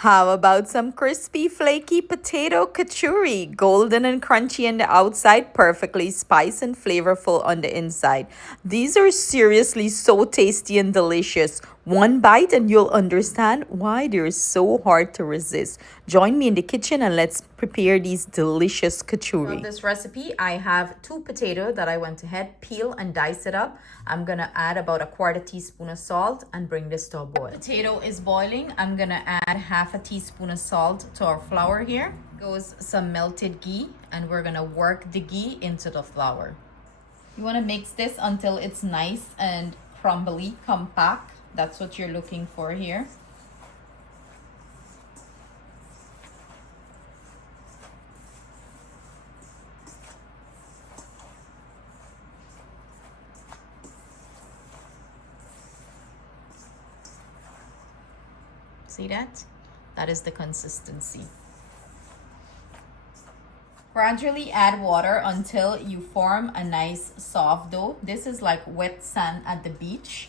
How about some crispy, flaky potato kachori? Golden and crunchy on the outside, perfectly spiced and flavorful on the inside. These are seriously so tasty and delicious. One bite and you'll understand why they're so hard to resist. Join me in the kitchen and let's prepare these delicious kachori. For this recipe, I have 2 potatoes that I went ahead, peel and dice it up. I'm gonna add about a 1/4 teaspoon of salt and bring this to a boil. Potato is boiling. I'm gonna add 1/2 teaspoon of salt to our flour here. Goes some melted ghee and we're gonna work the ghee into the flour. You wanna mix this until it's nice and crumbly, compact. That's what you're looking for here. See that? That is the consistency. Gradually add water until you form a nice soft dough. This is like wet sand at the beach.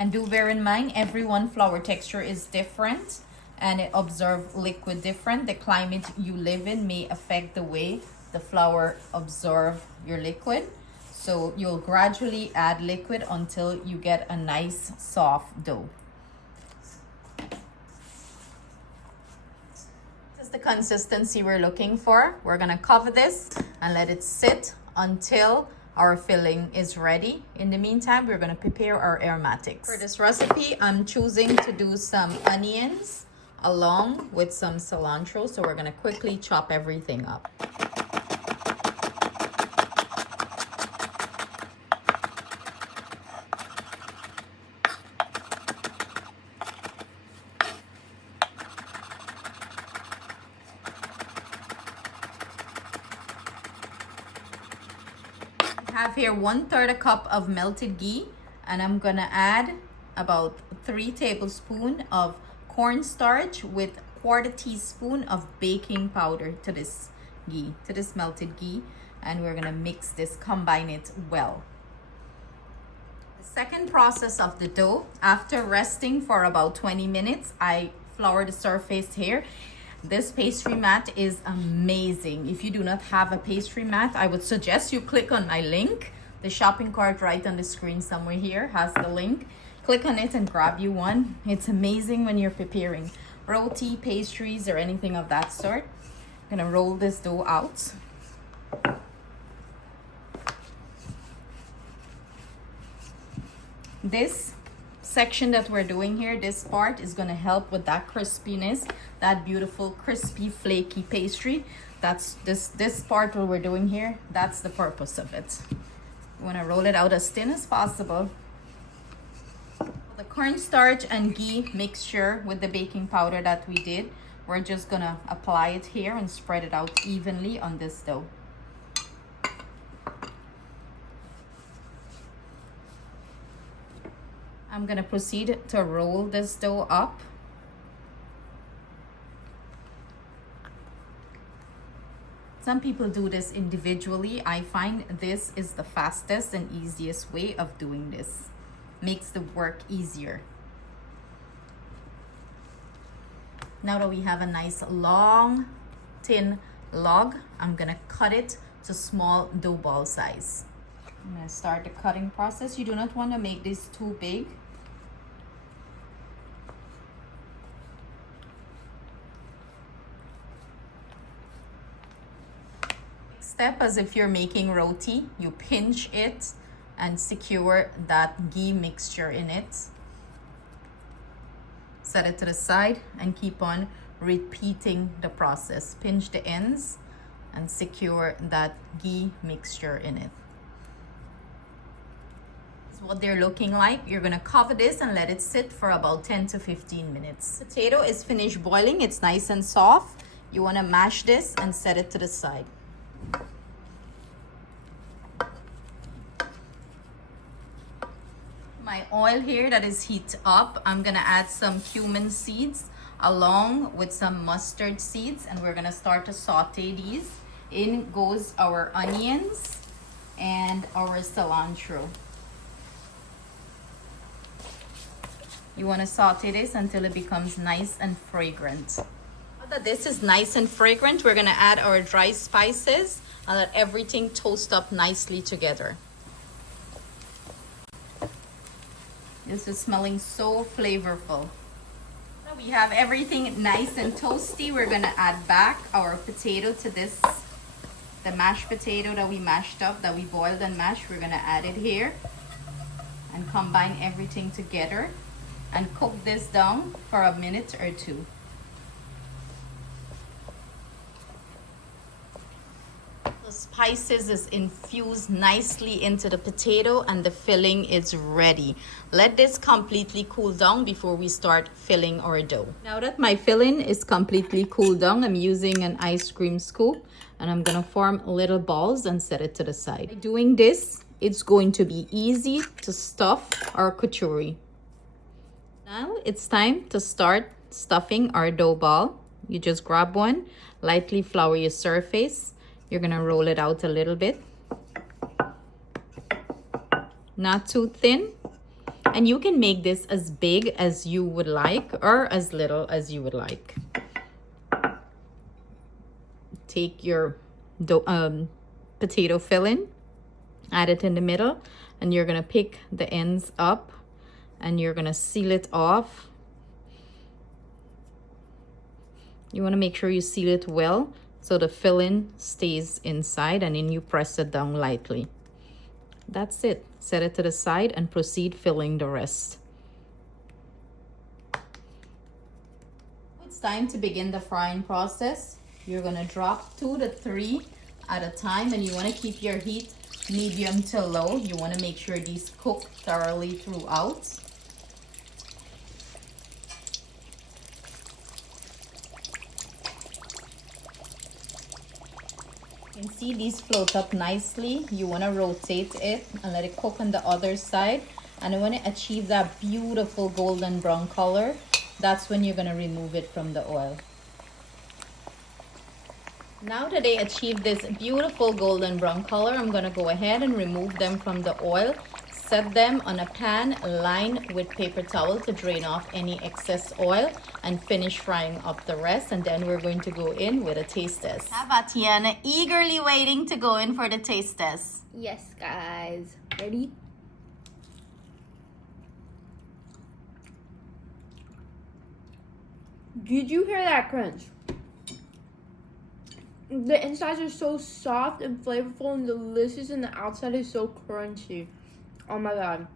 And do bear in mind, everyone flour texture is different and it absorbs liquid different. The climate you live in may affect the way the flour absorb your liquid. So you'll gradually add liquid until you get a nice soft dough. This is the consistency we're looking for. We're gonna cover this and let it sit until our filling is ready. In the meantime, we're gonna prepare our aromatics. For this recipe, I'm choosing to do some onions along with some cilantro. So we're gonna quickly chop everything up. I have here 1/3 cup of melted ghee, and I'm gonna add about 3 tablespoons of cornstarch with 1/4 teaspoon of baking powder to this ghee, to this melted ghee, and we're gonna mix this, combine it well. The second process of the dough, after resting for about 20 minutes, I flour the surface here. This pastry mat is amazing. If you do not have a pastry mat, I would suggest you click on my link. The shopping cart right on the screen somewhere here has the link. Click on it and grab you one. It's amazing when you're preparing roti, pastries, or anything of that sort. I'm gonna roll this dough out. This section that we're doing here, this part is going to help with that crispiness, that beautiful crispy flaky pastry. That's this part what we're doing here, that's the purpose of it. You want to roll it out as thin as possible. The cornstarch and ghee mixture with the baking powder that we did, we're just going to apply it here and spread it out evenly on this dough. I'm gonna proceed to roll this dough up. Some people do this individually. I find this is the fastest and easiest way of doing this. Makes the work easier. Now that we have a nice long, thin log, I'm gonna cut it to small dough ball size. I'm gonna start the cutting process. You do not want to make this too big. Step, as if you're making roti, you pinch it and secure that ghee mixture in it. Set it to the side and keep on repeating the process. Pinch the ends and secure that ghee mixture in it. This is what they're looking like. You're gonna cover this and let it sit for about 10 to 15 minutes. Potato is finished boiling. It's nice and soft. You wanna mash this and set it to the side. My oil here that is heat up, I'm gonna add some cumin seeds along with some mustard seeds, and we're gonna start to saute these. In goes our onions and our cilantro. You want to saute this until it becomes nice and fragrant. Now that this is nice and fragrant, we're going to add our dry spices and let everything toast up nicely together. This is smelling so flavorful. So we have everything nice and toasty. We're going to add back our potato to this. The mashed potato that we mashed up, that we boiled and mashed, we're going to add it here and combine everything together and cook this down for a minute or two. The spices is infused nicely into the potato and the filling is ready. Let this completely cool down before we start filling our dough. Now that my filling is completely cooled down, I'm using an ice cream scoop and I'm gonna form little balls and set it to the side. By doing this, it's going to be easy to stuff our kachori. Now it's time to start stuffing our dough ball. You just grab one, lightly flour your surface. You're gonna roll it out a little bit. Not too thin. And you can make this as big as you would like or as little as you would like. Take your potato filling, add it in the middle, and you're gonna pick the ends up and you're gonna seal it off. You wanna make sure you seal it well so the filling stays inside, and then you press it down lightly. That's it. Set it to the side and proceed filling the rest. It's time to begin the frying process. You're gonna drop 2 to 3 at a time, and you wanna keep your heat medium to low. You wanna make sure these cook thoroughly throughout. You can see these float up nicely. You want to rotate it and let it cook on the other side. And I want to achieve that beautiful golden brown color. That's when you're going to remove it from the oil. Now that they achieve this beautiful golden brown color, I'm going to go ahead and remove them from the oil. Set them on a pan lined with paper towel to drain off any excess oil and finish frying up the rest. And then we're going to go in with a taste test. Have Atiana eagerly waiting to go in for the taste test. Yes, guys. Ready? Did you hear that crunch? The insides are so soft and flavorful and delicious, and the outside is so crunchy. Oh my god.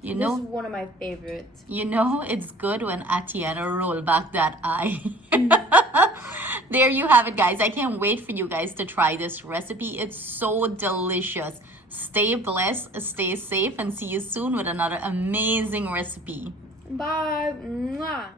You know, this is one of my favorites. You know it's good when Atiana roll back that eye. There you have it, guys. I can't wait for you guys to try this recipe. It's so delicious. Stay blessed, stay safe, and see you soon with another amazing recipe. Bye. Mwah.